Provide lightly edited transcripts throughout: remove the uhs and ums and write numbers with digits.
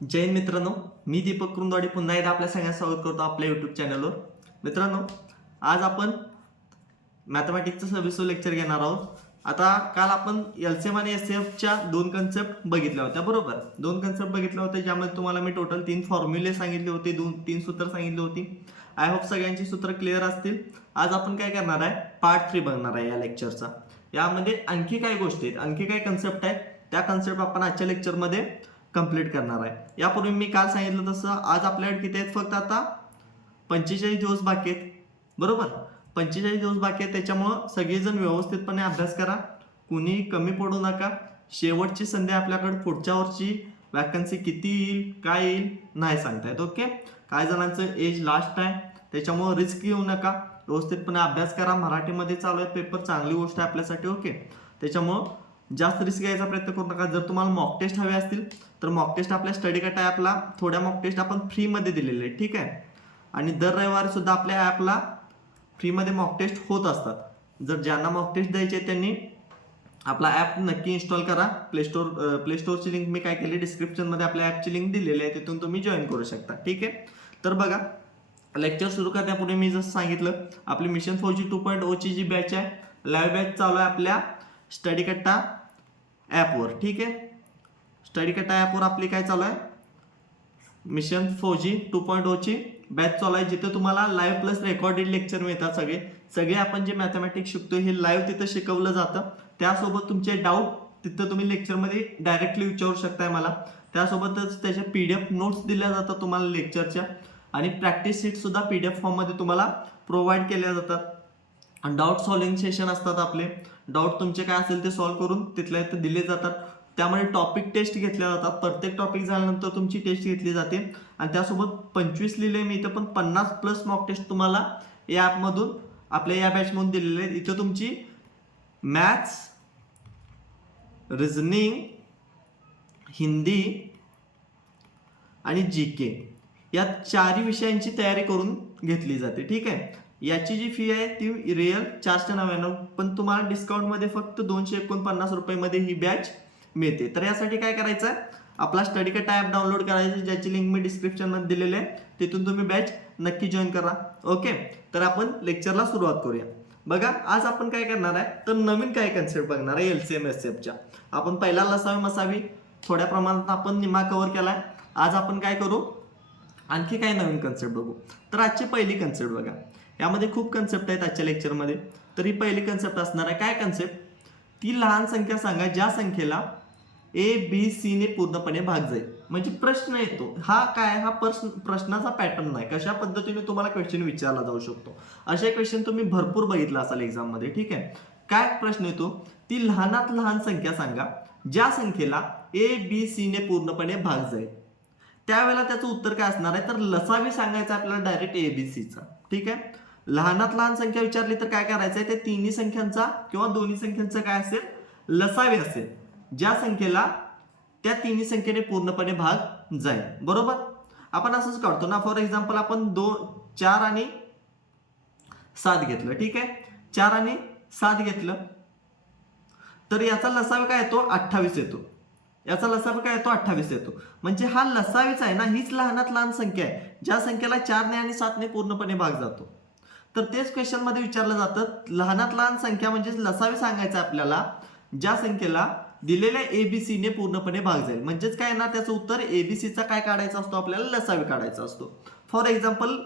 जय हिंद मित्रांनो, मी दीपक कुरुंदवाडी पुन्हा एकदा आपल्या सगळ्यांना स्वागत करतो आपल्या यूट्यूब चॅनलवर. मित्रांनो, आज आपण मॅथमॅटिक्सचं 26वे लेक्चर घेणार आहोत. आता काल आपण एलसीएम आणि एससीएफच्या दोन कन्सेप्ट बघितल्या होत्या, बरोबर. दोन कन्सेप्ट बघितल्या होत्या ज्यामध्ये तुम्हाला मी टोटल 3 फॉर्म्युले सांगितले होते, तीन सूत्र सांगितली होती. आय होप सगळ्यांची सूत्र क्लिअर असतील. आज आपण काय करणार आहे, पार्ट 3 बघणार आहे या लेक्चरचा. यामध्ये आणखी काही गोष्टी आहेत, आणखी काही कन्सेप्ट आहेत, त्या कन्सेप्ट आपण आजच्या लेक्चरमध्ये कंप्लीट करणार आहे. यापूर्वी मी काल सांगितलं तसं आज आपल्याकडे किती आहेत, फक्त आता 45 दिवस बाकी आहेत, बरोबर. 45 दिवस बाकी आहेत, त्याच्यामुळं सगळेजण व्यवस्थितपणे अभ्यास करा, कुणी कमी पडू नका. शेवटची संधी आपल्याकडे, पुढच्या वर्षी वॅकन्सी किती येईल काय येईल नाही सांगता येत. ओके, काही जणांचं एज लास्ट आहे, त्याच्यामुळं रिस्क घेऊ नका, व्यवस्थितपणे अभ्यास करा. मराठीमध्ये चालू आहेत पेपर, चांगली गोष्ट आहे आपल्यासाठी. ओके, त्याच्यामुळं जास्त रिस्क घ्यायचा प्रयत्न करू नका. जर तुम्हाला मॉक टेस्ट हवे असतील तर मॉक टेस्ट आपल्या स्टडी कट ॲपला थोड्या मॉक टेस्ट आपण फ्रीमध्ये दिलेले आहेत, ठीक आहे. आणि दर रविवारी सुद्धा आपल्या ॲपला फ्रीमध्ये मॉक टेस्ट होत असतात. जर ज्यांना मॉक टेस्ट द्यायचे त्यांनी आपला ॲप नक्की इन्स्टॉल करा. प्ले स्टोअरची लिंक मी काय केली, डिस्क्रिप्शनमध्ये आपल्या ॲपची लिंक दिलेली आहे, तिथून तुम्ही जॉईन करू शकता, ठीक आहे. तर बघा, लेक्चर सुरू करण्यापूर्वी मी जसं सांगितलं, आपली मिशन फौजी 2.0ची जी बॅच आहे, लाईव्ह बॅच चालू आहे आपल्या स्टडी कट्टा ॲपवर, ठीक आहे. स्टडी कट्टा ॲपवर आपली काय चालू आहे, मिशन फौजी 2.0ची बॅच चालू आहे, जिथे तुम्हाला लाईव्ह प्लस रेकॉर्डेड लेक्चर मिळतात. सगळे आपण जे मॅथमॅटिक्स शिकतो हे लाईव्ह तिथं शिकवलं जातं. त्यासोबत तुमचे डाऊट तिथं तुम्ही लेक्चरमध्ये डायरेक्टली विचारू शकताय मला. त्यासोबतच त्याच्या PDF नोट्स दिल्या जातात तुम्हाला लेक्चरच्या, आणि प्रॅक्टिस शीट सुद्धा PDF फॉर्ममध्ये तुम्हाला प्रोव्हाइड केल्या जातात. आणि डाऊट सॉल्विंग सेशन असतात आपले, डाऊट तुमचे काय असेल ते सॉल्व्ह करून तिथल्या इथं दिले जातात. त्यामुळे टॉपिक टेस्ट घेतल्या जातात, प्रत्येक टॉपिक झाल्यानंतर तुमची टेस्ट घेतली जाते. आणि त्यासोबत 25 लिहिले मी इथं, पण 50+ मॉक टेस्ट तुम्हाला या ॲपमधून आपल्या या बॅचमधून दिलेले आहेत. इथं तुमची मॅथ्स, रिझनिंग, हिंदी आणि GK या 4 विषयांची तयारी करून घेतली जाते, ठीक आहे. याची जी फी आहे ती रिअल 499, पण तुम्हाला डिस्काउंटमध्ये फक्त 249 रुपयेमध्ये ही बॅच मिळते. तर यासाठी काय करायचं आहे, आपला स्टडी कट ॲप डाउनलोड करायचं, ज्याची लिंक मी डिस्क्रिप्शनमध्ये दिलेली आहे, तिथून तुम्ही बॅच नक्की जॉईन करा. ओके, तर आपण लेक्चरला सुरुवात करूया. बघा, आज आपण काय करणार आहे, तर नवीन काय कन्सेप्ट बघणार आहे LCM SCFच्या. आपण पहिला लसावी मसावी थोड्या प्रमाणात आपण निमा कव्हर केलाय. आज आपण काय करू, आणखी काय नवीन कन्सेप्ट बघू. तर आजची पहिली कन्सेप्ट बघा, यामध्ये खूप कन्सेप्ट आहेत आजच्या लेक्चरमध्ये. तर ही पहिली कन्सेप्ट असणार आहे, काय कन्सेप्ट, ती लहान संख्या सांगा ज्या संख्येला ABC ने पूर्णपणे भाग जाईल. म्हणजे प्रश्न येतो हा, काय हा प्रश्नाचा पॅटर्न नाही, कशा पद्धतीने तुम्हाला क्वेश्चन विचारला जाऊ शकतो. असे क्वेश्चन तुम्ही भरपूर बघितला असाल एक्झाममध्ये, ठीक आहे. काय प्रश्न येतो, ती लहानात लहान संख्या सांगा ज्या संख्येला ABC ने पूर्णपणे भाग जाईल. त्यावेळेला त्याचं उत्तर काय असणार आहे, तर लसावी सांगायचं आपल्याला डायरेक्ट ABCचा, ठीक आहे. लहानात लहान संख्या विचारली तर काय करायचं आहे, ते तिन्ही संख्यांचा किंवा दोन्ही संख्यांचा काय असेल, लसावी असेल ज्या संख्येला त्या तिन्ही संख्येने पूर्णपणे भाग जाईल, बरोबर. आपण असंच काढतो ना, फॉर एक्झाम्पल आपण 4 आणि 7 घेतलं, ठीक आहे. 4 आणि 7 घेतलं तर याचा लसावी काय येतो, 28 येतो. याचा लसावी काय येतो, 28 येतो. म्हणजे हा लसावीच आहे ना, हीच लहानात लहान संख्या आहे ज्या संख्येला 4 ने आणि 7 ने पूर्णपणे भाग जातो. तर तेच क्वेश्चन मध्ये विचारलं जातं, लहानात लहान संख्या म्हणजे लसावी सांगायचं आपल्याला ज्या संख्येला दिलेल्या ABC ने पूर्णपणे भाग जाईल. म्हणजेच काय ना, त्याचं उत्तर ABCचा काय काढायचा असतो, आपल्याला लसावी काढायचा असतो. फॉर एक्झाम्पल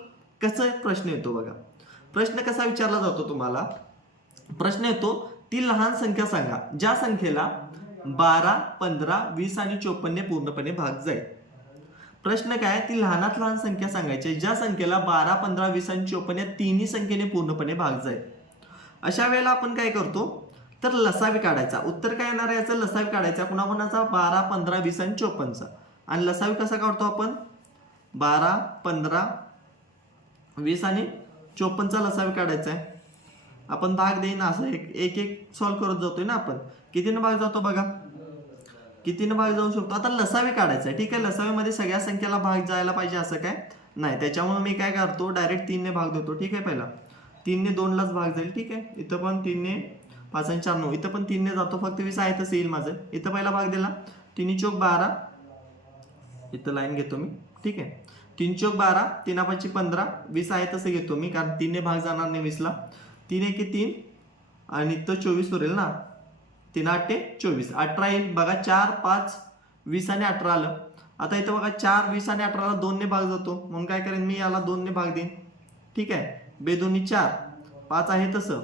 कसं प्रश्न येतो बघा, प्रश्न कसा विचारला जातो तुम्हाला, प्रश्न येतो, ती लहान संख्या सांगा ज्या संख्येला 12, 15, 20 आणि 54 ने पूर्णपणे भाग जाईल. प्रश्न काय, ती लहानात लहान संख्या सांगायची ज्या संख्येला 12, 15, 20 आणि 54 या तिन्ही संख्येने पूर्णपणे भाग जाईल. अशा वेळेला आपण काय करतो, तर लसावी काढायचा. उत्तर काय येणार आहे याचं, लसावी काढायचा कुणाकुणाचा, 12, 15, 20 आणि 54चा. आणि लसावी कसा काढतो आपण, 12, 15, 20 आणि 54चा लसावी काढायचा आहे. आपण भाग देईन असं एक एक सॉल्व्ह करत जातोय ना आपण. कितीनं भाग जातो बघा, कितीनं भाग जाऊ शकतो. आता लसावी काढायचा आहे, ठीक आहे. लसावीमध्ये सगळ्या संख्येला भाग जायला पाहिजे असं काय नाही, त्याच्यामुळे मी काय करतो, डायरेक्ट 3 ने भाग देतो, ठीक आहे. पहिला 3 ने 2 लाच भाग जाईल, ठीक आहे. इथं पण 3 ने 5 आणि 4 9, इथं पण 3 ने जातो, फक्त 20 आहे तसं येईल माझं. इथं पहिला भाग दिला, 3 चौक 12, इथं लाईन घेतो मी, ठीक आहे. 3 चौक 12, 3 5 15, 20 आहे तसं घेतो मी, कारण 3 ने भाग जाणार नाही 20ला. 3 1 3 आणि तो 24 उरेल ना. 3 8 24, 18 येईल बघा. 4 5 20 आणि 18 आलं. आता इथं बघा 4 20 आणि 18ला 2 ने भाग जातो, म्हणून काय करेन मी, याला 2 ने भाग देईन, ठीक आहे. बे दोन्ही 4, 5 आहे तसं,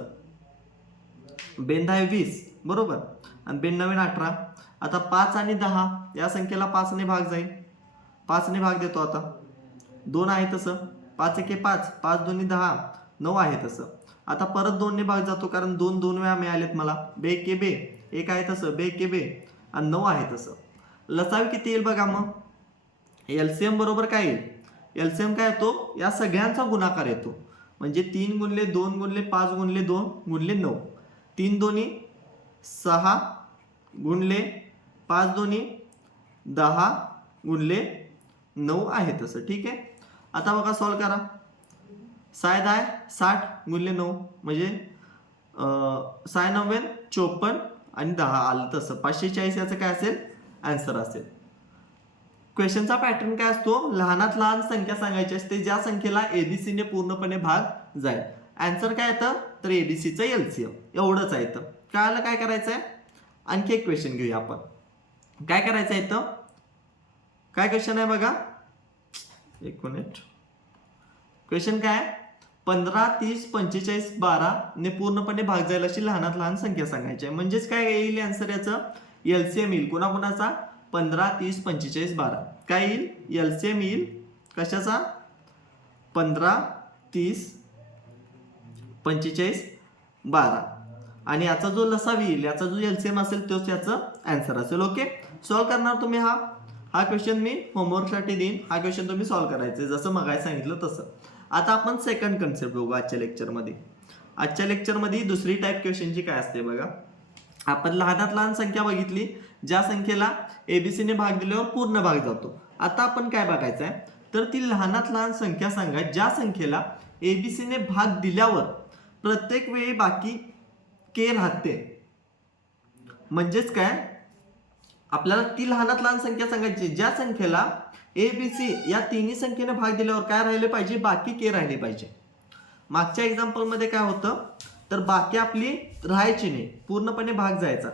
बेन 10 20, बरोबर, आणि बेन 9 18. आता 5 आणि 10 या संख्येला 5 ने भाग जाईल, 5 ने भाग देतो. आता 2 आहे तसं, 5 1 5, 5 2 10, 9 आहे तसं. आता परत 2 ने भाग जातो, कारण 2 2 वेळा मिळालेत मला. बे के बे, 1 आहे तसं, बे के बे, आणि 9 आहे तसं. लसावी किती येईल बघा मग. एलसीएम बरोबर काय येईल, एलसीएम काय येतो, या सगळ्यांचा गुणाकार येतो. म्हणजे 3 गुणले 2 गुणले 5 गुणले 2 गुणले 9, 3 दोन्ही 6 गुणले 5 दोन्ही 10 गुणले 9 आहे तसं, ठीक आहे. आता बघा सॉल्व करा. 6 10 60 गुणले 9, म्हणजे 6 9 54 आणि 10 आलं तसं 540 याचं काय असेल, आन्सर असेल. क्वेश्चनचा पॅटर्न काय असतो, लहानात लहान संख्या सांगायची असते ज्या संख्येला एबीसीने पूर्णपणे भाग जाईल. आन्सर काय येतं, तर एबीसीचं एलसीएम एवढंच आहे. इथं कळालं काय करायचं आहे. आणखी एक क्वेश्चन घेऊया आपण. काय करायचं आहे इथं, काय क्वेश्चन आहे बघा, एक मिनिट. क्वेश्चन काय, 15 30 45 12 ने पूर्णपणे भाग जाईल अशी लहानात लहान संख्या सांगायची आहे. म्हणजेच काय येईल आन्सर, याचं एलसीएम येईल कोणाकोणाचा, 15 30 45 12. काय येईल, एलसीएम येईल कशाचा, 15 30 45 12. आणि याचा जो लसावी येईल, याचा जो एलसीएम असेल तोच याचं आन्सर असेल. ओके, सॉल्व करणार तुम्ही. हा क्वेश्चन मी होमवर्कसाठी देईन. हा क्वेश्चन तुम्ही सॉल्व करायचे जसं मगाशी सांगितलं तसं. आता आपण सेकंड कन्सेप्ट बघू आजच्या लेक्चरमध्ये. आजच्या लेक्चरमध्ये दुसरी टाईप क्वेश्चनची काय असते बघा. आपण लहानात लहान संख्या बघितली ज्या संख्येला एबीसीने भाग दिल्यावर पूर्ण भाग जातो. आता आपण काय बघायचं आहे, तर ती लहानात लहान संख्या सांगा ज्या संख्येला एबीसीने भाग दिल्यावर प्रत्येक वेळी बाकी के राहते. म्हणजेच काय, आपल्याला ती लहानात लहान संख्या सांगायची ज्या संख्येला एबीसी या तिन्ही संख्येने भाग दिल्यावर काय राहिले पाहिजे, बाकी के राहिले पाहिजे. मागच्या एक्झाम्पल मध्ये काय होतं, तर बाकी आपली राहायची नाही, पूर्णपणे भाग जायचा.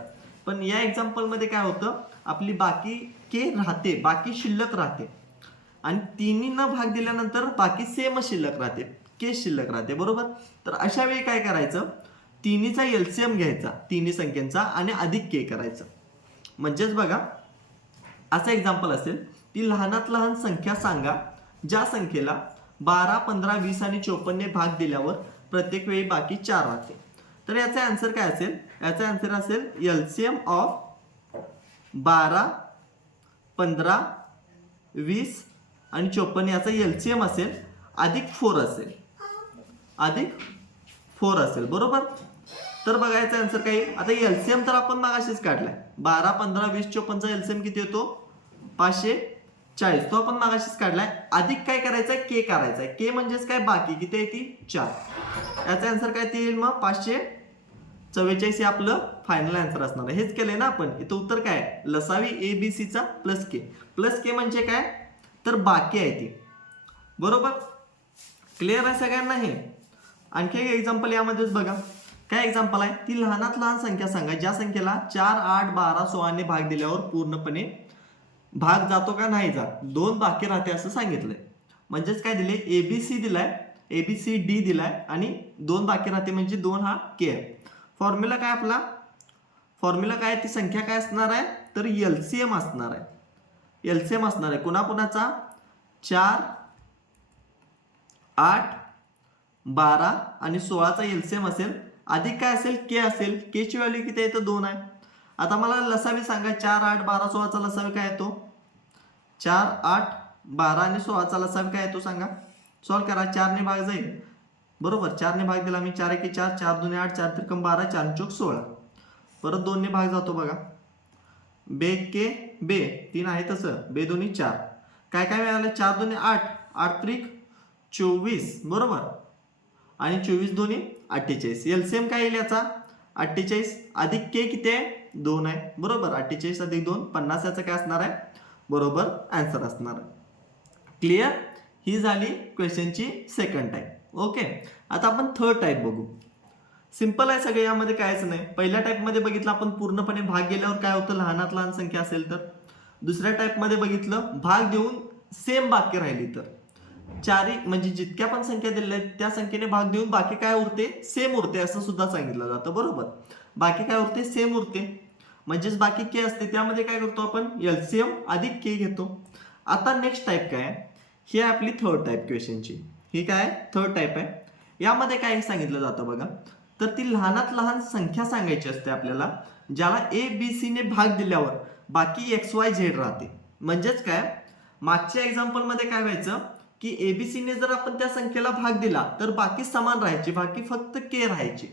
पण या एक्झाम्पल मध्ये काय होतं, आपली बाकी के राहते, बाकी शिल्लक राहते. आणि तिन्हींना भाग दिल्यानंतर बाकी सेम शिल्लक राहते, के शिल्लक राहते, बरोबर. तर अशा वेळी काय करायचं, तिन्हीचा एलसीएम घ्यायचा तिन्ही संख्यांचा आणि अधिक के करायचं. म्हणजेच बघा असं एक्झाम्पल असेल, ती लहानात लहान संख्या सांगा ज्या संख्येला 12 15 20 आणि 54 ने भाग दिल्यावर प्रत्येक वेळी बाकी 4 राहते. तर याचा आन्सर काय असेल, याचा आन्सर असेल एलसीएम ऑफ 12 15 20 आणि 54 याचा एलसीएम असेल अधिक 4 असेल, अधिक 4 असेल, बरोबर. तर बघायचा आन्सर काय येईल. आता एलसीएम तर आपण मगाशीच काढलाय, 12 15 20 54चा एलसीएम किती येतो, 540, तो आपण मगाशीच काढलाय. अधिक काय करायचंय, के करायचंय. के म्हणजेच काय, बाकी किती आहे ती 4. याचा आन्सर काय येईल मग 544 हे आपलं फायनल आन्सर असणार आहे. हेच केलंय ना आपण. इथं उत्तर काय, लसावी एबीसीचा प्लस के. प्लस के म्हणजे काय, तर बाकी आहे ती, बरोबर. क्लिअर आहे सगळ्यांना हे. आणखी एक एक्झाम्पल यामध्येच बघा. काय एक्झाम्पल आहे, ती लहानात लहान संख्या सांगा ज्या संख्येला 4 8 12 16 ने भाग दिल्यावर पूर्णपणे भाग जातो का नाही जात, 2 बाकी राहते असं सांगितलंय. म्हणजेच काय दिले, एबीसी दिलाय, एबीसी डी दिलाय आणि 2 बाकी राहते म्हणजे 2 हा के आहे. फॉर्म्युला काय आपला, फॉर्म्युला काय, ती संख्या काय असणार आहे, तर एलसीएम असणार आहे. एलसीएम असणार आहे कुणाकुणाचा, 4 8 12 आणि 16चा एलसीएम असेल अधिक काय असेल, के असेल. के ची व्हॅल्यू किती आहे, तर 2 आहे. आता मला लसावी सांगा, 4 8 12 16चा लसावी काय येतो, 4 8 12 आणि 16चा लसावी काय येतो सांगा. सॉल्व करा, 4 ने भाग जाईल, बरोबर. 4 ने भाग दिला मी, 4 1 4 4 2 8 4 3 12 4 चौक 16. परत 2 ने भाग जातो बघा, बे के बे 3 आहे तसं, बे दोन्ही 4. काय काय मिळालं, 4 2 8 8 3 24, बरोबर. आणि 24 दोन्ही 48. एलसीएम काय येईल याचा, 48 अधिक के किती आहे, 2 आहे, बरोबर. 48 अधिक 2 50 याचं काय असणार आहे, बरोबर आन्सर असणार. क्लिअर? ही झाली क्वेश्चनची सेकंड टाईप. ओके, आता आपण थर्ड टाईप बघू. सिंपल आहे सगळे, यामध्ये कायच नाही. पहिल्या टाईपमध्ये बघितलं आपण पूर्णपणे भाग गेल्यावर काय होतं, लहानात लहान संख्या असेल तर. दुसऱ्या टाईपमध्ये बघितलं भाग देऊन सेम बाकी राहिली तर. चारी म्हणजे जितक्या पण संख्या दिलेल्या आहेत त्या संख्येने भाग देऊन बाकी काय उरते, सेम उरते असं सुद्धा सांगितलं जातं. बरोबर, बाकी काय उरते, सेम उरते. म्हणजेच बाकी के असते, त्यामध्ये काय करतो आपण, एलसीएम अधिक के घेतो. आता नेक्स्ट टाईप काय आहे, ही आहे आपली थर्ड टाईप क्वेश्चनची. ही काय थर्ड टाईप आहे. यामध्ये काय सांगितलं जातं बघा, तर ती लहानात लहान संख्या सांगायची असते आपल्याला, ज्याला ए बी सी ने भाग दिल्यावर बाकी एक्स वाय झेड राहते. म्हणजेच काय, मागच्या एक्झाम्पल मध्ये काय व्हायचं की एबीसी ने जर आपण त्या संख्येला भाग दिला तर बाकी समान राहायची, बाकी फक्त के राहायची.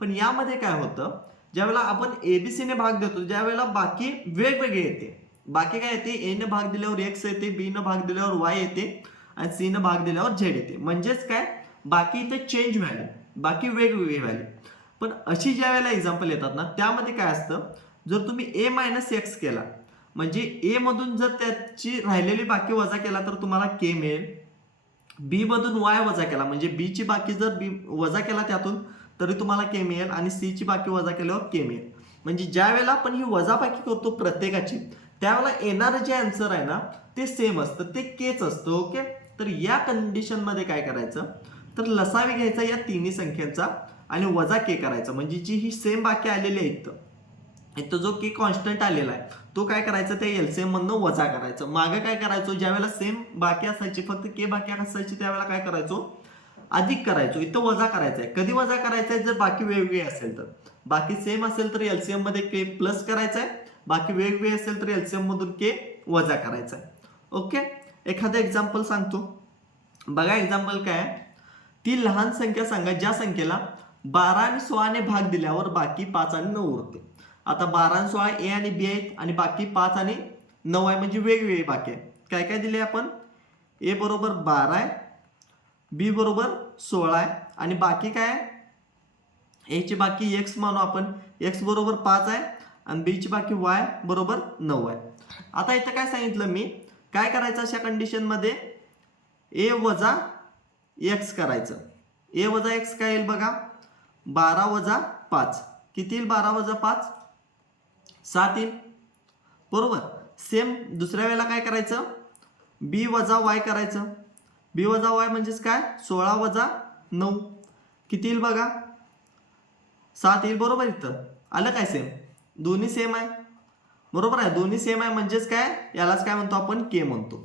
पण यामध्ये काय होतं, ज्यावेळेला आपण एबीसी ने भाग देतो ज्यावेळेला बाकी वेगवेगळे येते. बाकी काय येते, ए ने भाग दिल्यावर एक्स येते, बी ने भाग दिल्यावर वाय येते आणि सी ने भाग दिल्यावर झेड येते. म्हणजेच काय, बाकी इथे चेंज व्हॅल्यू, बाकी वेगवेगळी व्हॅल्यू. पण अशी ज्या वेळेला एक्झाम्पल येतात ना, त्यामध्ये काय असतं, जर तुम्ही ए मायनस एक्स केला म्हणजे ए मधून जर त्याची राहिलेली बाकी वजा केला तर तुम्हाला के मिळेल. बी मधून वाय वजा केला म्हणजे बी ची बाकी जर बी वजा केला त्यातून तरी तुम्हाला के मिळेल आणि सी ची बाकी वजा केल्यावर के मिळेल. म्हणजे ज्या वेळेला आपण ही वजाबाकी करतो प्रत्येकाची, त्यावेळेला येणारं जे आन्सर आहे ना ते सेम असतं, ते केच असतं. ओके, तर या कंडिशन मध्ये काय करायचं, तर लसावी घ्यायचा या तिन्ही संख्यांचा आणि वजा के करायचा. म्हणजे जी ही सेम बाकी आलेली आहे इथं जो के कॉन्स्टंट आलेला आहे तो काय करायचा, त्या एलसीएम मधनं वजा करायचं. मागे काय करायचो, ज्यावेळेला सेम बाकी असायची फक्त के बाकी असायची त्यावेळेला काय करायचो, अधिक करायचो. इथं वजा करायचा आहे. कधी वजा करायचा आहे, जर बाकी वेगवेगळी असेल तर. बाकी सेम असेल तर एलसीएम मध्ये के प्लस करायचा आहे, बाकी वेगवेगळी असेल तर एलसीएम मधून के वजा करायचा आहे. ओके, एखादं एक्झाम्पल सांगतो बघा. एक्झाम्पल काय आहे, ती लहान संख्या सांगा ज्या संख्येला 12 आणि 16 ने भाग दिल्यावर बाकी 5 आणि 9 उरते. आता 12 आणि 16 ए आणि बी आहेत आणि बाकी 5 आणि 9 आहे, म्हणजे वेगवेगळे बाकी आहे. काय काय दिले आपण, ए बरोबर 12 आहे, बी बरोबर 16 आहे आणि बाकी काय आहे, ए ची बाकी एक्स मानू आपण, एक्स बरोबर 5 आहे आणि बी ची बाकी वाय बरोबर 9 आहे. आता इथं काय सांगितलं मी, काय करायचं अशा कंडिशन मध्ये, ए वजा एक्स करायचं. ए वजा एक्स काय येईल बघा, 12 वजा 5 किती येईल, 12 वजा 5 7 येईल. बरोबर, सेम दुसऱ्या वेळेला काय करायचं, बी वजा वाय करायचं. बी वजा वाय म्हणजेच काय, 16 वजा 9 किती येईल बघा, 7 येईल. बरोबर, इथं आलं काय, सेम, दोन्ही सेम आहे. बरोबर आहे, दोन्ही सेम आहे म्हणजेच काय, यालाच काय म्हणतो आपण, के म्हणतो.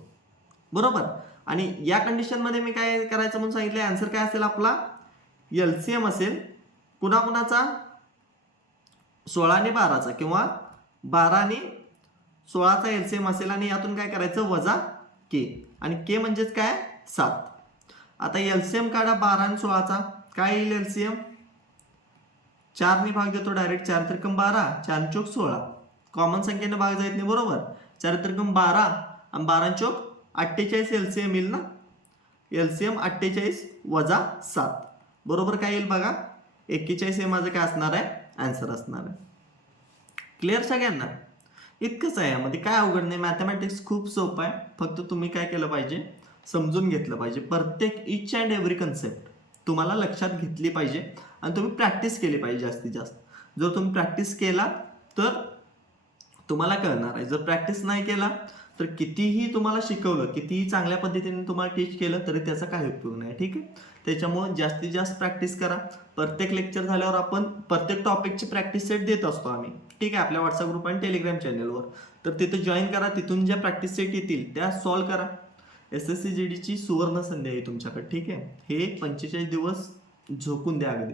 बरोबर, आणि या कंडिशन मध्ये मी काय करायचं म्हणून सांगितलं, आन्सर काय असेल आपला, एलसीएम असेल कुणाकुणाचा, 16 आणि 12चा किंवा 12 आणि 16चा एलसीएम असेल आणि यातून काय करायचं, वजा के, आणि के म्हणजेच काय, 7. आता एलसीएम काढा 12 आणि 16चा, काय येईल एलसीएम, 4 ने भाग देतो डायरेक्ट, 4 त्रिकम 12, 4 चौक 16, कॉमन संख्येने भाग जात नाही. बरोबर, 4 त्रिकम 12 आणि 12 चौक 48 एलसीएम येईल ना. एलसीएम 48 वजा 7 बरोबर काय येईल बघा, 41 हे माझं काय असणार आहे, आन्सर असणार आहे. क्लिअर सगळ्यांना, इतकंच आहे. यामध्ये काय अवघड नाही, मॅथमॅटिक्स खूप सोपं आहे. फक्त तुम्ही काय केलं पाहिजे, समजून घेतलं पाहिजे. प्रत्येक इच अँड एव्हरी कन्सेप्ट तुम्हाला लक्षात घेतली पाहिजे आणि तुम्ही प्रॅक्टिस केली पाहिजे जास्तीत जास्त. जर तुम्ही प्रॅक्टिस केला तर तुम्हाला कळणार आहे. जर प्रॅक्टिस नाही केला तर कितीही तुम्हाला शिकवलं, कितीही चांगल्या पद्धतीने तुम्हाला टीच केलं तरी त्याचा काही उपयोग नाही. ठीक आहे, त्याच्यामुळे जास्तीत जास्त प्रॅक्टिस करा. प्रत्येक लेक्चर झाल्यावर आपण प्रत्येक टॉपिकची प्रॅक्टिस सेट देत असतो आम्ही. ठीक आहे, आपल्या व्हॉट्सअप ग्रुप आणि टेलिग्राम चॅनलवर. तर तिथे जॉईन करा, तिथून ज्या प्रॅक्टिस सेट येतील त्या सॉल्व्ह करा. SSC GDची सुवर्ण संधी आहे तुमच्याकडे. ठीक आहे, हे 45 दिवस झोकून द्या, अगदी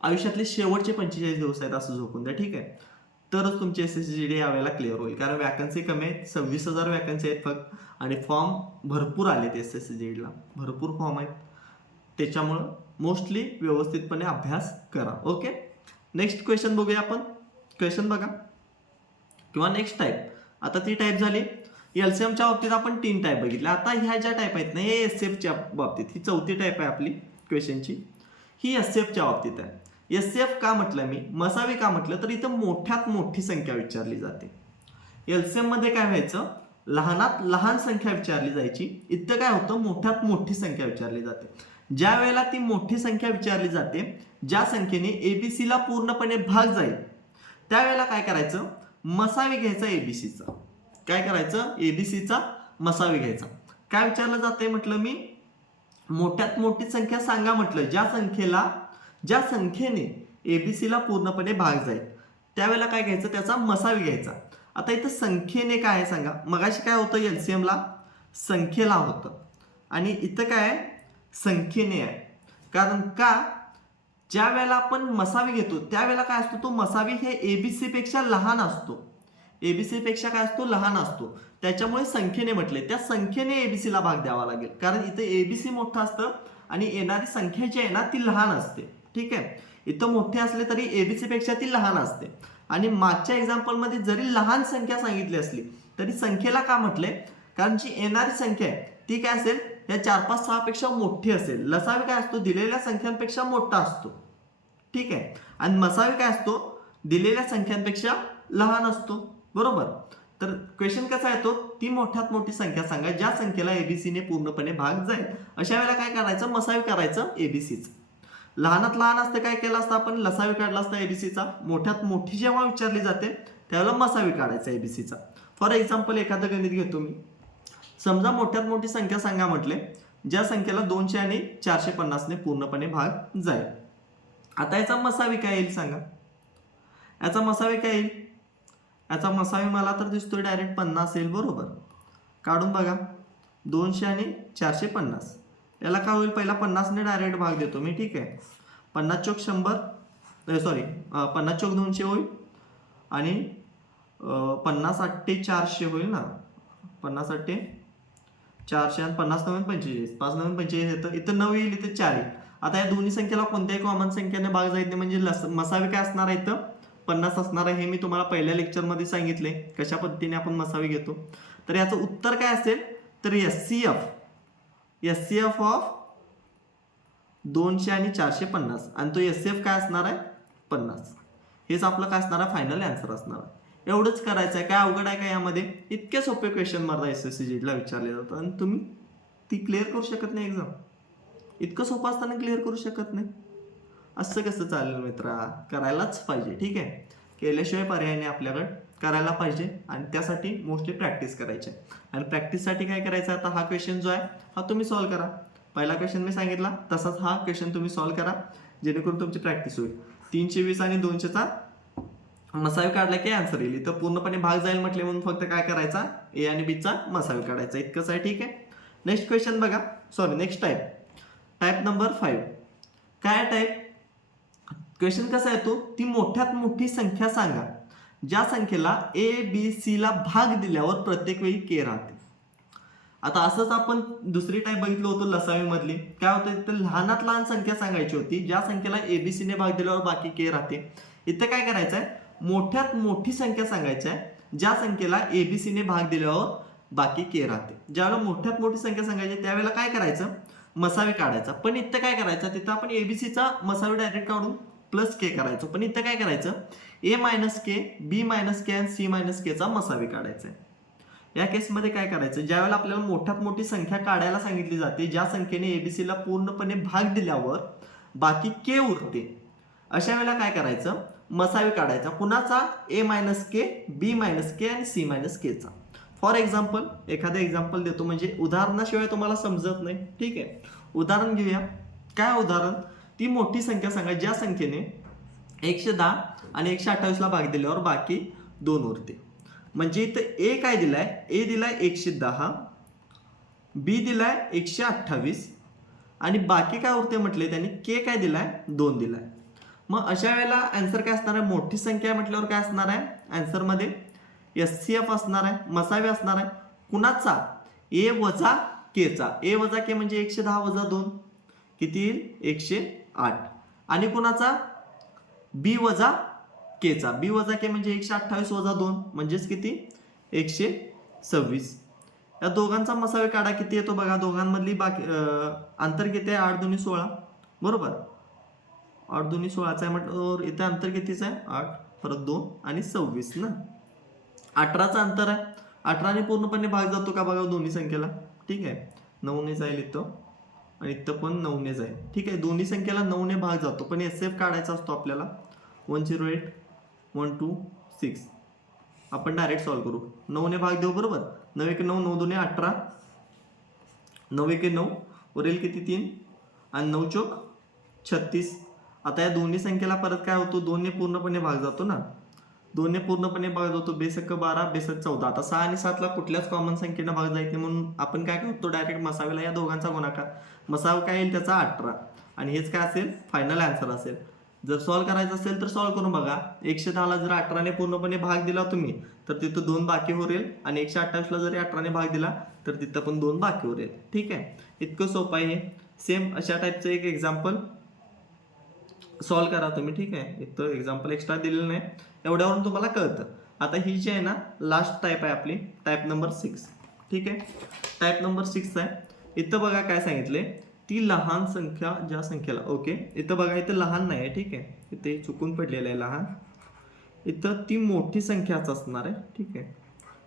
आयुष्यातले शेवटचे 45 दिवस आहेत असं झोकून द्या. ठीक आहे, तरच तुमची SSC GD यावेळेला क्लिअर होईल. कारण वॅकन्सी कमी आहेत, 26,000 वॅकन्सी आहेत फक्त, आणि फॉर्म भरपूर आलेत SSC GDला, भरपूर फॉर्म आहेत. त्याच्यामुळं मोस्टली व्यवस्थितपणे अभ्यास करा. ओके, नेक्स्ट क्वेश्चन बघूया आपण. क्वेश्चन बघा, किंवा नेक्स्ट टाईप. आता ती टाईप झाली. एलसीएमच्या बाबतीत आपण 3 टाईप बघितले. आता ह्या ज्या टाईप आहेत ना, हे एसएफच्या बाबतीत, ही चौथी टाईप आहे आपली क्वेश्चनची. ही एसएफच्या बाबतीत आहे. एसएफ का म्हटलं मी, मसावी का म्हटलं, तर इथं मोठ्यात मोठी संख्या विचारली जाते. एलसीएम मध्ये काय व्हायचं, लहानात लहान संख्या विचारली जायची. इथं काय होतं, मोठ्यात मोठी संख्या विचारली जाते. ज्या वेळेला ती मोठी संख्या विचारली जाते, ज्या संख्येने एबीसी ला पूर्णपणे भाग जाईल, त्यावेळेला काय करायचं, मसावी घ्यायचा एबीसीचा. काय करायचं, एबीसीचा मसावी घ्यायचा. काय विचारलं जाते म्हटलं मी, मोठ्यात मोठी संख्या सांगा म्हटलं, ज्या संख्येने एबीसी ला पूर्णपणे भाग जाईल, त्यावेळेला काय घ्यायचं, त्याचा मसावी घ्यायचा. आता इथं संख्येने काय आहे सांगा, मगाशी काय होतं, एलसीएम ला संख्येला होतं, आणि इथं काय आहे, संख्येने आहे. कारण का, ज्या वेळेला आपण मसावी घेतो त्यावेळेला काय असतो, तो मसावी हे एबीसी पेक्षा लहान असतो. एबीसी पेक्षा काय असतो, लहान असतो. त्याच्यामुळे संख्येने म्हटले, त्या संख्येने एबीसी ला भाग द्यावा लागेल. कारण इथे एबीसी मोठं असतं आणि येणारी संख्या जी आहे ना ती लहान असते. ठीक आहे, इथं मोठे असले तरी एबीसी पेक्षा ती लहान असते. आणि मागच्या एक्झाम्पल मध्ये जरी लहान संख्या सांगितली असली तरी संख्येला का म्हटले, कारण जी येणारी संख्या आहे ती काय असेल, या 4, 5, 6 पेक्षा मोठी असेल. लसावी काय असतो, दिलेल्या संख्यांपेक्षा मोठा असतो. ठीक आहे, आणि मसावी काय असतो, दिलेल्या संख्यांपेक्षा लहान असतो. बरोबर. तर क्वेश्चन कसा येतो, ती मोठ्यात मोठी संख्या सांगा ज्या संख्येला एबीसीने पूर्णपणे भाग जाईल. अशा वेळेला काय करायचं, मसावी करायचं एबीसीचं. लहानात लहान असतं काय केलं असतं आपण, लसावी काढला असता एबीसीचा. मोठ्यात मोठी जेव्हा विचारली जाते त्यावेळेला मसावी काढायचा एबीसीचा. फॉर एक्झाम्पल एखादं गणित घेतो मी. समजा मोठ्यात मोठी संख्या सांगा म्हटले, ज्या संख्येला 200 आणि 450 ने पूर्णपणे भाग जाईल. आता याचा मसावी काय येईल सांगा, याचा मसावी काय येईल, याचा मसावी मला तर दिसतोय डायरेक्ट 50 येईल. बरोबर, काढून बघा, 200 आणि 450, याला काय होईल, पहिला 50 ने डायरेक्ट भाग देतो मी. ठीक आहे, 50 चौक 100, सॉरी 50 चौक 200 होईल, आणि 50 8 400 होईल ना, 50 8 400 आणि 50 9 45, 5 9 45 येतं. इथं 9 येईल, इथं 4 येईल. आता या दोन्ही संख्येला कोणत्याही कॉमन संख्येने भाग जायत नाही, म्हणजे मसावी काय असणार आहे, इथं 50 असणार आहे. हे मी तुम्हाला पहिल्या लेक्चरमध्ये सांगितले कशा पद्धतीने आपण मसावी घेतो. तर याचं उत्तर काय असेल, तर एचसीएफ ऑफ 200 आणि 450, आणि तो एचसीएफ काय असणार आहे, 50. हेच आपलं काय असणार आहे, फायनल आन्सर असणार आहे. एवढंच करायचं आहे. काय अवघड आहे का यामध्ये, इतके सोपे क्वेश्चन मला एसएससीजीला विचारले जातात आणि तुम्ही ती क्लिअर करू शकत नाही. एक्झाम इतकं सोपं असताना क्लिअर करू शकत नाही, असं कसं चालेल मित्रा, करायलाच पाहिजे. ठीक आहे, केल्याशिवाय पर्याय नाही, आपल्याकडे करायला पाहिजे. आणि त्यासाठी मोस्टली प्रॅक्टिस करायची. आणि प्रॅक्टिससाठी काय करायचं, आता हा क्वेश्चन जो आहे हा तुम्ही सॉल्व्ह करा. पहिला क्वेश्चन मी सांगितला तसाच हा क्वेश्चन तुम्ही सॉल्व्ह करा, जेणेकरून तुमची प्रॅक्टिस होईल. 320 आणि 200चा मसावी काढला की आन्सर येईल. इथं पूर्णपणे भाग जाईल म्हटले म्हणून फक्त काय करायचा, ए आणि बीचा मसावी काढायचा, इतकंच आहे. ठीक आहे, नेक्स्ट क्वेश्चन बघा, सॉरी नेक्स्ट टाईप नंबर 5. काय टाईप क्वेश्चन कसा येतो, ती मोठ्यात मोठी संख्या सांगा ज्या संख्येला ए बी सी ला भाग दिल्यावर प्रत्येक वेळी के राहते. आता असंच आपण दुसरी टाईप बघितलं होतं लसावी मधली. काय होतं, इथं लहानात लहान संख्या सांगायची होती ज्या संख्येला एबीसी ने भाग दिल्यावर बाकी के राहते. इथं काय करायचं आहे, मोठ्यात मोठी संख्या सांगायची आहे ज्या संख्येला एबीसी ने भाग दिल्यावर बाकी के राहते. ज्यावेळेला मोठ्यात मोठी संख्या सांगायची त्यावेळेला काय करायचं, मसावी काढायचा. पण इथं काय करायचं, तिथं आपण एबीसीचा मसावी डायरेक्ट काढून प्लस के करायचो. पण इथं काय करायचं, ए मायनस के, बी मायनस के आणि सी मायनस के चा मसावी काढायचा आहे. या केसमध्ये काय करायचं, ज्यावेळेला आपल्याला मोठ्यात मोठी संख्या काढायला सांगितली जाते ज्या संख्येने एबीसी ला पूर्णपणे भाग दिल्यावर बाकी के उरते, अशा वेळेला काय करायचं, मसावी काढायचा. कुणाचा, ए मायनस के, बी मायनस के आणि सी मायनस के चा. फॉर एक्झाम्पल, एखादं एक्झाम्पल देतो म्हणजे उदाहरणाशिवाय तुम्हाला समजत नाही. ठीक आहे, उदाहरण घेऊया. काय उदाहरण, ती मोठी संख्या सांगा ज्या संख्येने 110 आणि 128 ला भाग दिल्यावर बाकी 2 उरते. म्हणजे इथं ए काय दिलाय, ए दिलाय 110, बी दिलाय 128 आणि बाकी काय उरते म्हटले त्यांनी, के काय दिलाय, 2 दिलाय. मग अशा वेळेला आन्सर काय असणार आहे, मोठी संख्या म्हटल्यावर काय असणार आहे, आन्सर मध्ये एचसीएफ असणार आहे, मसावी असणार आहे. कुणाचा, ए वजा के चा. ए वजा के म्हणजे 110 वजा 2 किती येईल, 108. आणि कुणाचा, बी वजा के चा. बी वजा के म्हणजे 128 वजा 2 म्हणजेच किती, 126. या दोघांचा मसावी काढा, किती येतो बघा. दोघांमधली बाकी अंतर किती आहे, 8 2 16. बरोबर, 8 2 16 आहे म्हटलं, इथे अंतर कितीच आहे, 8 परत 2 आणि 26 ना. 18चा अंतर आहे, 18ने पूर्णपणे भाग जातो का बघा दोन्ही संख्येला. ठीक आहे, 9ने जाईल इथं आणि इथं पण 9ने जाईल. ठीक आहे, दोन्ही संख्येला 9ने भाग जातो, पण SF काढायचा असतो आपल्याला. 108 126 आपण डायरेक्ट सॉल्व्ह करू. 9ने भाग देऊ बरोबर. 9 1 9 9 2 18 9 1 9 उरेल किती 3 आणि 9 चौक 36. आता या दोन्ही संख्येला परत काय होतो, 2ने पूर्णपणे भाग जातो ना, 2ने पूर्णपणे भाग जातो. बेसक 12 बेसक 14. आता 6 आणि 7ला कुठल्याच कॉमन संख्येनं भाग जायत नाही, म्हणून आपण काय करतो डायरेक्ट मसावेला या दोघांचा गुणाकार. मसाव काय येईल त्याचा 18 आणि हेच काय असेल फायनल आन्सर असेल. जर सॉल्व्ह करायचं असेल तर सॉल्व्ह करून बघा. 110ला जर 18ने पूर्णपणे भाग दिला तुम्ही तर तिथं 2 बाकी उरेल आणि 128ला जरी 18ने भाग दिला तर तिथं पण 2 बाकी उरेल. ठीक आहे, इतकं सोपं आहे. सेम अशा टाईपचं एक एक्झाम्पल सॉल्व्ह करा तुम्ही. ठीक आहे, इथं एक्झाम्पल एक्स्ट्रा दिलेलं नाही, एवढ्यावरून तुम्हाला कळतं. आता ही जी आहे ना लास्ट टाईप आहे आपली, टाईप नंबर 6. ठीक आहे, टाईप नंबर 6 आहे. इथं बघा काय सांगितले, ती लहान संख्या ज्या संख्येला, ओके इथं बघा इथं लहान नाही आहे. ठीक आहे, इथे चुकून पडलेलं आहे लहान, इथं ती मोठी संख्याच असणार आहे. ठीक आहे,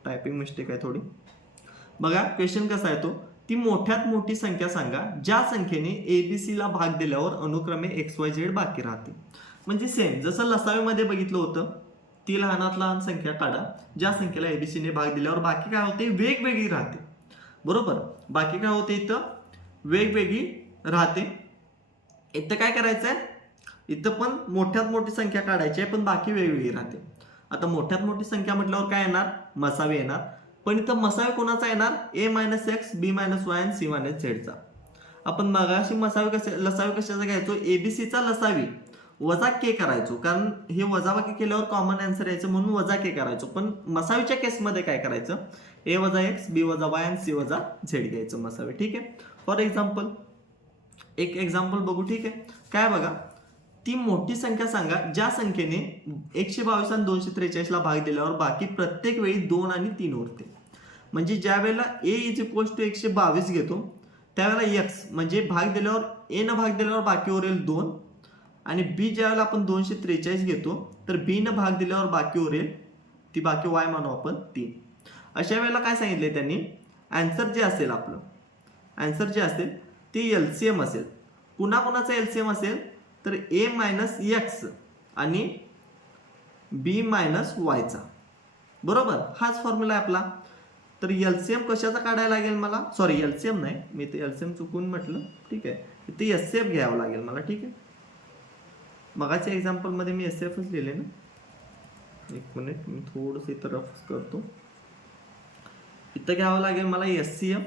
टायपिंग मिस्टेक आहे थोडी. बघा क्वेश्चन कसा आहे तो, ती मोठ्यात मोठी संख्या सांगा ज्या संख्येने ABC ला भाग दिल्यावर अनुक्रमे XYZ बाकी राहते. म्हणजे सेम जसं लसावेमध्ये बघितलं होतं, ती लहानात लहान संख्या काढा ज्या संख्येला ABC ने भाग दिल्यावर बाकी काय होते, वेगवेगळी राहते. बरोबर, बाकी काय होते इथं वेगवेगळी राहते. इथं काय करायचं आहे, इथं पण मोठ्यात मोठी संख्या काढायची आहे पण बाकी वेगवेगळी राहते. आता मोठ्यात मोठी संख्या म्हटल्यावर काय येणार, मसावे येणार. पण इथं मसावे कोणाचा येणार, A-X B-Y आणि C-Z चा. आपण मगाशी लसावी कशाचा घ्यायचो, ABCचा लसावी वजा के करायचो, कारण हे वजाबाकी केल्यावर कॉमन आन्सर यायचं म्हणून वजा के करायचो. पण मसावीच्या केसमध्ये काय करायचं, A-X B-Y आणि C-Z घ्यायचं मसावे. ठीक आहे, फॉर एक्झाम्पल एक एक्झाम्पल बघू. ठीक आहे, काय बघा, ती मोठी संख्या सांगा ज्या संख्येने 122 आणि 243 ला भाग दिल्यावर बाकी प्रत्येक वेळी 2 आणि 3 उरते. म्हणजे ज्या वेळेला A = 122 घेतो त्यावेळेला X म्हणजे भाग दिल्यावर A न भाग दिल्यावर बाकी उरेल 2 आणि B ज्या वेळेला आपण 243 घेतो तर B न भाग दिल्यावर बाकी उरेल, ती बाकी Y म्हणू आपण 3. अशा वेळेला काय सांगितले त्यांनी, आन्सर जे असेल आपलं, आन्सर जे असेल ते LCM असेल. पुन्हा कोणाचा LCM असेल तर A-X आणि B-Y चा. बरोबर, हाच फॉर्म्युला आहे आपला. तर LCM कशाचा काढायला लागेल मला, सॉरी LCM नाही, मी ते LCM चुकून म्हटलं. ठीक आहे, ते SCF घ्यावं लागेल मला. ठीक आहे, मगाच्या एक्झाम्पलमध्ये मी SCFच लिहिले ना. एक मिनिट मी थोडंसं इथं रफ करतो. इथं घ्यावं लागेल मला SCF.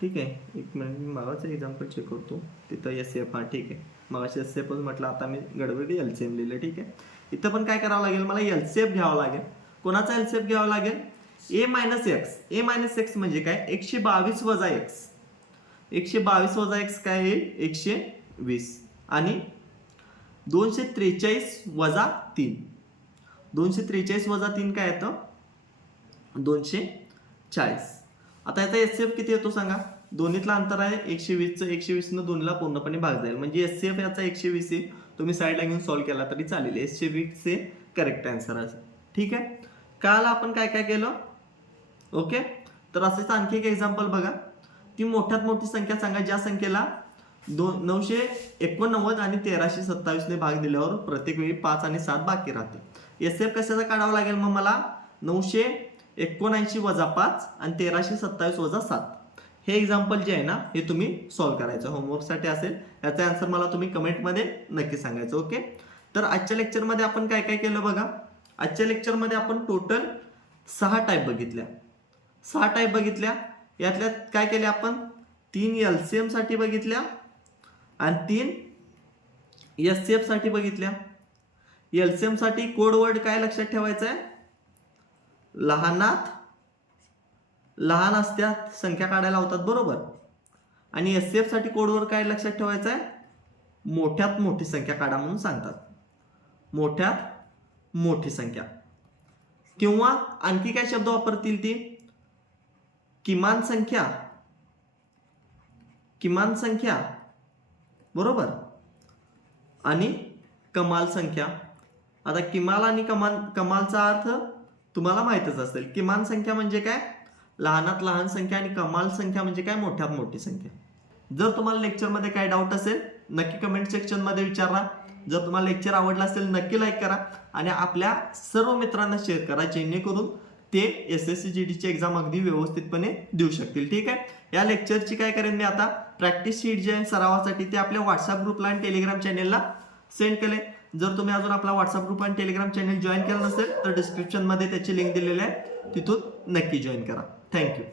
ठीक आहे, एक मिनिट मी मगाचं एक्झाम्पल चेक करतो, तिथं SCF. हा ठीक आहे, मगाशी SCFच म्हटलं, आता मी गडबडी LCM लिहिलं. ठीक आहे, इथं पण काय करावं लागेल मला, LCF घ्यावं लागेल. कोणाचा LCF घ्यावा लागेल, A-X. A-X म्हणजे काय, 122 वजा X. 122 वजा X काय येईल, 120 आणि 243 वजा 3. 243 वजा 3 काय येतं, 240. आता याचा SCF किती येतो सांगा, दोन्हीतला अंतर आहे 120चं, 120 न दोन्हीला पूर्णपणे भाग जाईल. म्हणजे SCF याचा 120 आहे. तुम्ही साईडला घेऊन सॉल्व्ह केला तरी चालेल. 120 हे करेक्ट आन्सर असेल. ठीक आहे, काल आपण काय काय केलं, ओके. तर असेच आणखी एक एक्झाम्पल बघा, ती मोठ्यात मोठी संख्या सांगा ज्या संख्येला 989 आणि 1327 ने भाग दिल्यावर प्रत्येक वेळी 5 आणि 7 बाकी राहते. SCF कशाचा काढावा लागेल मग मला, 979 वजा 5 आणि 1327 वजा 7. हे एक्झाम्पल जे आहे ना हे तुम्ही सॉल्व्ह करायचं, होमवर्कसाठी असेल. याचा आन्सर मला तुम्ही कमेंटमध्ये नक्की सांगायचं. ओके, तर आजच्या लेक्चरमध्ये आपण काय काय केलं बघा. आजच्या लेक्चरमध्ये आपण टोटल 6 टाईप बघितल्या. 6 टाईप बघितल्या, यातल्या काय केले आपण, 3 LCM साठी बघितल्या आणि 3 SCF साठी बघितल्या. LCM साठी कोड वर्ड काय लक्षात ठेवायचं आहे, लहानात लहान असत्यात संख्या काढायला होतात. बरोबर, आणि SCF साठी कोड वर्ड काय लक्षात ठेवायचं आहे, मोठ्यात मोठी संख्या काढा म्हणून सांगतात. मोठ्यात मोठी संख्या, किंवा आणखी काय शब्द वापरतील ती, किमान संख्या, किमान संख्या. बरोबर, आणि कमाल संख्या. आता किमाल आणि कमालचा अर्थ तुम्हाला माहितच असेल. किमान संख्या म्हणजे काय, लहानात लहान संख्या, आणि कमाल संख्या म्हणजे काय, मोठ्यात मोठी संख्या. जर तुम्हाला लेक्चरमध्ये काय डाऊट असेल नक्की कमेंट सेक्शनमध्ये विचारा. जर तुम्हाला लेक्चर आवडला असेल नक्की लाईक करा आणि आपल्या सर्व मित्रांना शेअर करा, जेणेकरून ते SSC GDची एक्झाम अगदी व्यवस्थितपणे देऊ शकतील. ठीक आहे. या लेक्चरची काय करेन मी आता, प्रॅक्टिस शीट जे आहे सरावासाठी ते आपल्या व्हॉट्सअप ग्रुपला आणि टेलिग्राम चॅनेलला सेंड केले. जर तुम्ही अजून आपला व्हॉट्सअप ग्रुप आणि टेलिग्राम चॅनेल जॉईन केलं नसेल तर डिस्क्रिप्शनमध्ये त्याची लिंक दिलेली आहे, तिथून नक्की जॉईन करा. थँक्यू.